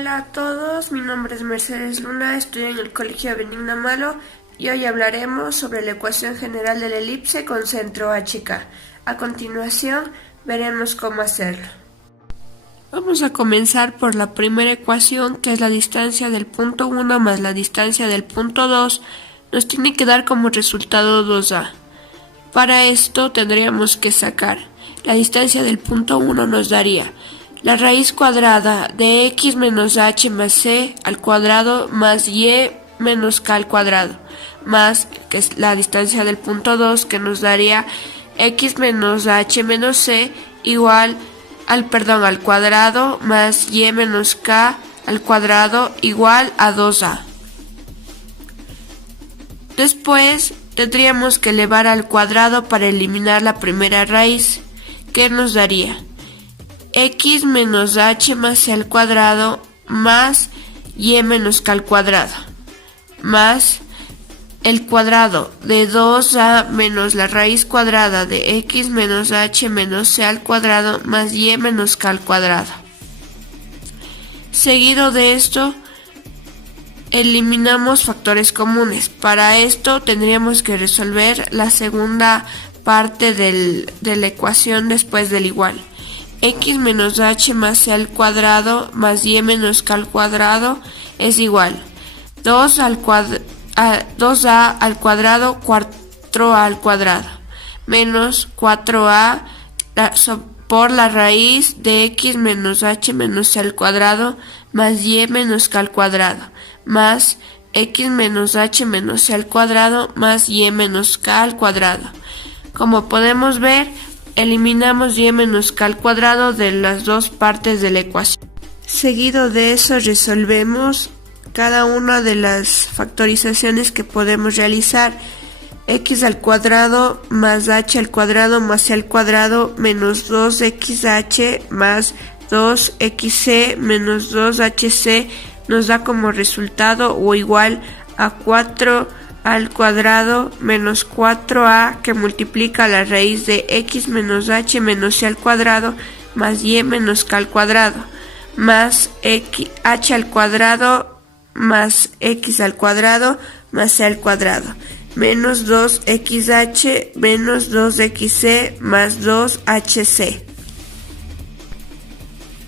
Hola a todos, mi nombre es Mercedes Luna, estudio en el Colegio Benigno Malo y hoy hablaremos sobre la ecuación general de la elipse con centro HK. A continuación veremos cómo hacerlo. Vamos a comenzar por la primera ecuación, que es la distancia del punto 1 más la distancia del punto 2, nos tiene que dar como resultado 2a. Para esto tendríamos que sacar la distancia del punto 1, nos daría la raíz cuadrada de x menos h más c al cuadrado más y menos k al cuadrado, más que es la distancia del punto 2, que nos daría x menos h menos c igual al cuadrado más y menos k al cuadrado igual a 2a. Después tendríamos que elevar al cuadrado para eliminar la primera raíz, que nos daría x menos h más c al cuadrado más y menos k al cuadrado, más el cuadrado de 2a menos la raíz cuadrada de x menos h menos c al cuadrado más y menos k al cuadrado. Seguido de esto, eliminamos factores comunes. Para esto tendríamos que resolver la segunda parte de la ecuación después del igual. X menos h más c al cuadrado más y menos k al cuadrado es igual 2a al cuadrado 4a al cuadrado menos 4a por la raíz de x menos h menos c al cuadrado más y menos k al cuadrado más x menos h menos c al cuadrado más y menos k al cuadrado. Como podemos ver, eliminamos y menos k al cuadrado de las dos partes de la ecuación. Seguido de eso resolvemos cada una de las factorizaciones que podemos realizar. X al cuadrado más h al cuadrado más c al cuadrado menos 2xh más 2xc menos 2hc nos da como resultado o igual a 4 al cuadrado menos 4a, que multiplica la raíz de x menos h menos c al cuadrado más y menos k al cuadrado más h al cuadrado más x al cuadrado más c al cuadrado menos 2xh menos 2xc más 2hc.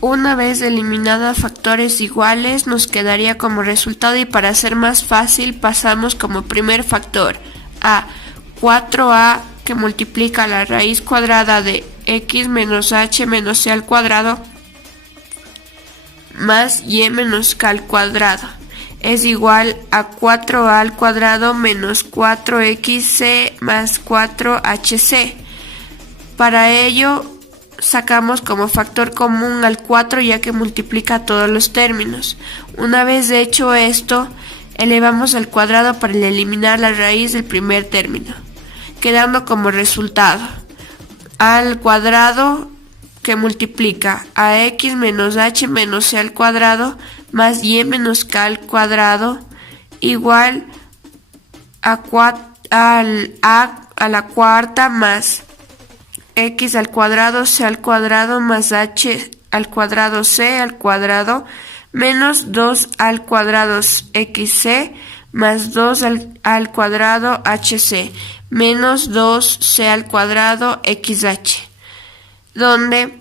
Una vez eliminada factores iguales, nos quedaría como resultado, y para hacer más fácil pasamos como primer factor a 4a, que multiplica la raíz cuadrada de x menos h menos c al cuadrado más y menos k al cuadrado es igual a 4a al cuadrado menos 4xc más 4hc. Para ello sacamos como factor común al 4, ya que multiplica todos los términos. Una vez hecho esto, elevamos al cuadrado para eliminar la raíz del primer término, quedando como resultado al cuadrado, que multiplica a x menos h menos c al cuadrado más y menos k al cuadrado igual a la cuarta más x al cuadrado c al cuadrado más h al cuadrado c al cuadrado menos 2 al cuadrado xc más 2 al cuadrado hc menos 2c al cuadrado xh, donde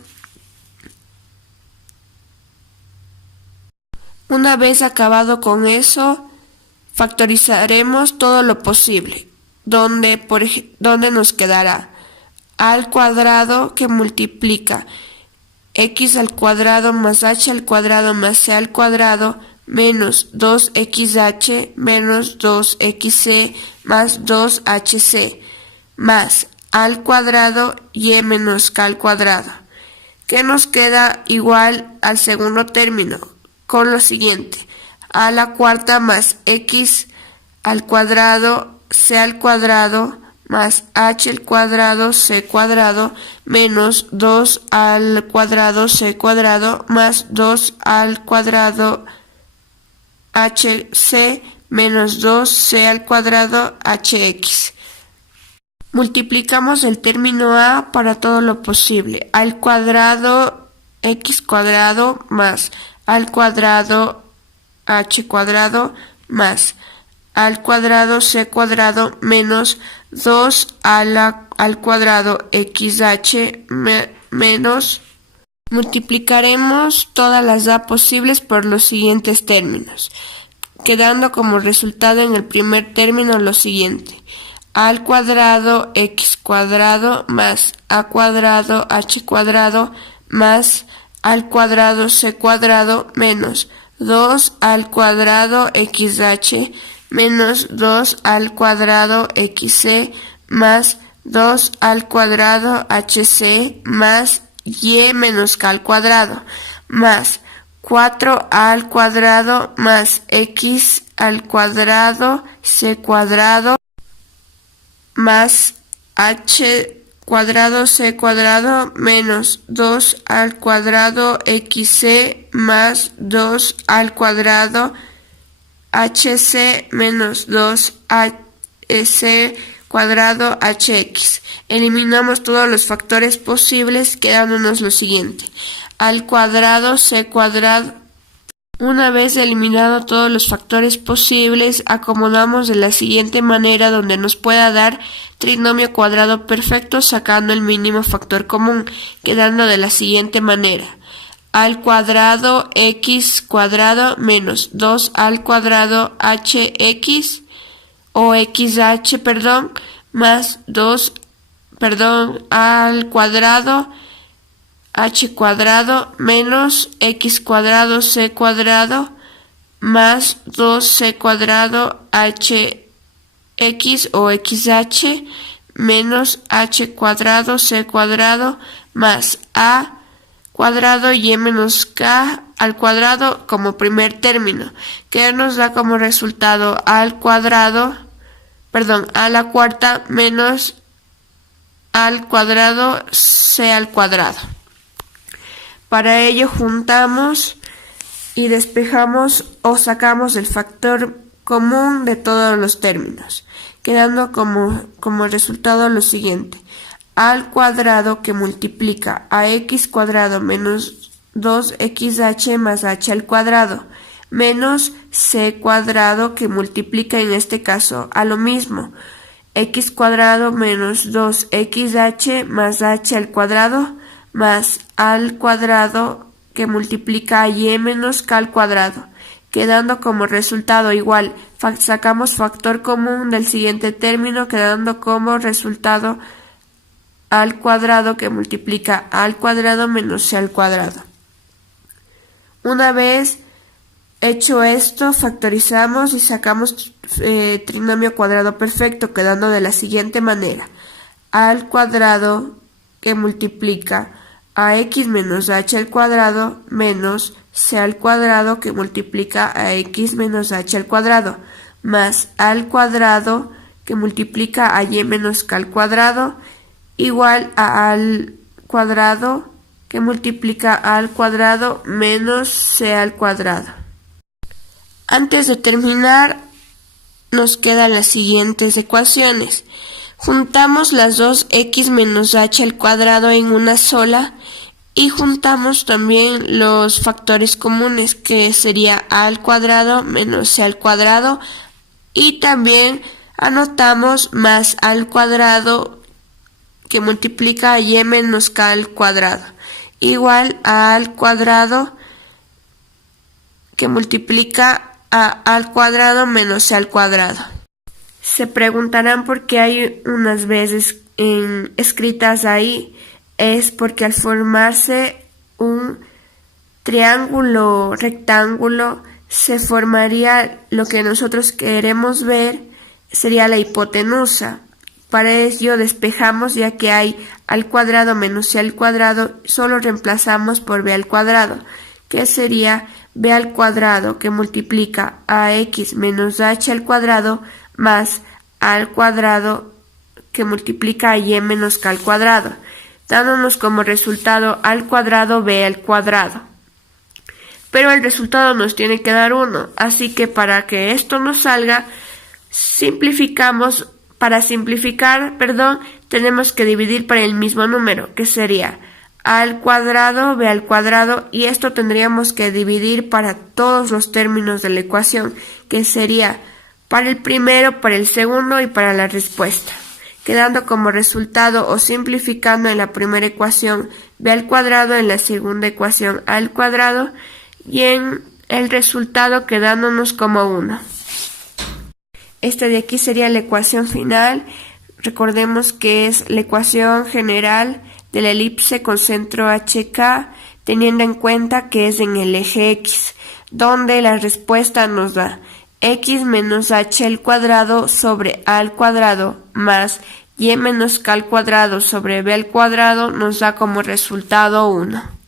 una vez acabado con eso, factorizaremos todo lo posible, donde nos quedará al cuadrado, que multiplica x al cuadrado más h al cuadrado más c al cuadrado menos 2xh menos 2xc más 2hc más al cuadrado y menos k al cuadrado, que nos queda igual al segundo término, con lo siguiente: a la cuarta más x al cuadrado c al cuadrado más h al cuadrado c cuadrado menos 2 al cuadrado c cuadrado más 2 al cuadrado hc menos 2c al cuadrado hx. Multiplicamos el término a para todo lo posible. Al cuadrado x cuadrado más al cuadrado h cuadrado más al cuadrado c cuadrado menos 2 al cuadrado xh menos. Multiplicaremos todas las a posibles por los siguientes términos, quedando como resultado en el primer término lo siguiente: al cuadrado x cuadrado más a cuadrado h cuadrado más al cuadrado c cuadrado menos 2 al cuadrado xh menos 2 al cuadrado xc más 2 al cuadrado hc más y menos k al cuadrado más 4 al cuadrado más x al cuadrado c cuadrado más h cuadrado c cuadrado menos 2 al cuadrado xc más 2 al cuadrado hc menos 2 hc cuadrado hx. Eliminamos todos los factores posibles, quedándonos lo siguiente: al cuadrado c cuadrado. Una vez eliminado todos los factores posibles, acomodamos de la siguiente manera, donde nos pueda dar trinomio cuadrado perfecto sacando el mínimo factor común, quedando de la siguiente manera: al cuadrado x cuadrado menos 2 al cuadrado hx o xh, más 2, al cuadrado h cuadrado menos x cuadrado c cuadrado más 2c cuadrado hx o xh menos h cuadrado c cuadrado más a cuadrado y menos k al cuadrado como primer término, que nos da como resultado a la cuarta menos al cuadrado c al cuadrado. Para ello juntamos y despejamos o sacamos el factor común de todos los términos, quedando como resultado lo siguiente: al cuadrado que multiplica a x cuadrado menos 2xh más h al cuadrado menos c cuadrado que multiplica en este caso a lo mismo, x cuadrado menos 2xh más h al cuadrado más al cuadrado que multiplica a y menos k al cuadrado, quedando como resultado igual. Sacamos factor común del siguiente término, quedando como resultado al cuadrado que multiplica al cuadrado menos c al cuadrado. Una vez hecho esto, factorizamos y sacamos trinomio cuadrado perfecto, quedando de la siguiente manera: al cuadrado que multiplica a x menos h al cuadrado menos c al cuadrado que multiplica a x menos h al cuadrado más al cuadrado que multiplica a y menos k al cuadrado igual a al cuadrado que multiplica al cuadrado menos c al cuadrado. Antes de terminar, nos quedan las siguientes ecuaciones. Juntamos las dos x menos h al cuadrado en una sola y juntamos también los factores comunes, que sería a al cuadrado menos c al cuadrado, y también anotamos más al cuadrado que multiplica a y menos k al cuadrado igual a al cuadrado que multiplica a al cuadrado menos c al cuadrado. Se preguntarán por qué hay unas veces escritas ahí. Es porque al formarse un triángulo rectángulo se formaría lo que nosotros queremos ver, sería la hipotenusa. Para ello despejamos, ya que hay al cuadrado menos c al cuadrado, solo reemplazamos por b al cuadrado, que sería b al cuadrado que multiplica a x menos h al cuadrado más al cuadrado que multiplica a y menos k al cuadrado, dándonos como resultado al cuadrado b al cuadrado. Pero el resultado nos tiene que dar 1, así que para que esto nos salga, para simplificar, tenemos que dividir por el mismo número, que sería a al cuadrado, b al cuadrado, y esto tendríamos que dividir para todos los términos de la ecuación, que sería para el primero, para el segundo y para la respuesta, quedando como resultado o simplificando en la primera ecuación b al cuadrado, en la segunda ecuación a al cuadrado y en el resultado quedándonos como 1. Esta de aquí sería la ecuación final. Recordemos que es la ecuación general de la elipse con centro HK, teniendo en cuenta que es en el eje X, donde la respuesta nos da x menos h al cuadrado sobre a al cuadrado más y menos k al cuadrado sobre b al cuadrado, nos da como resultado 1.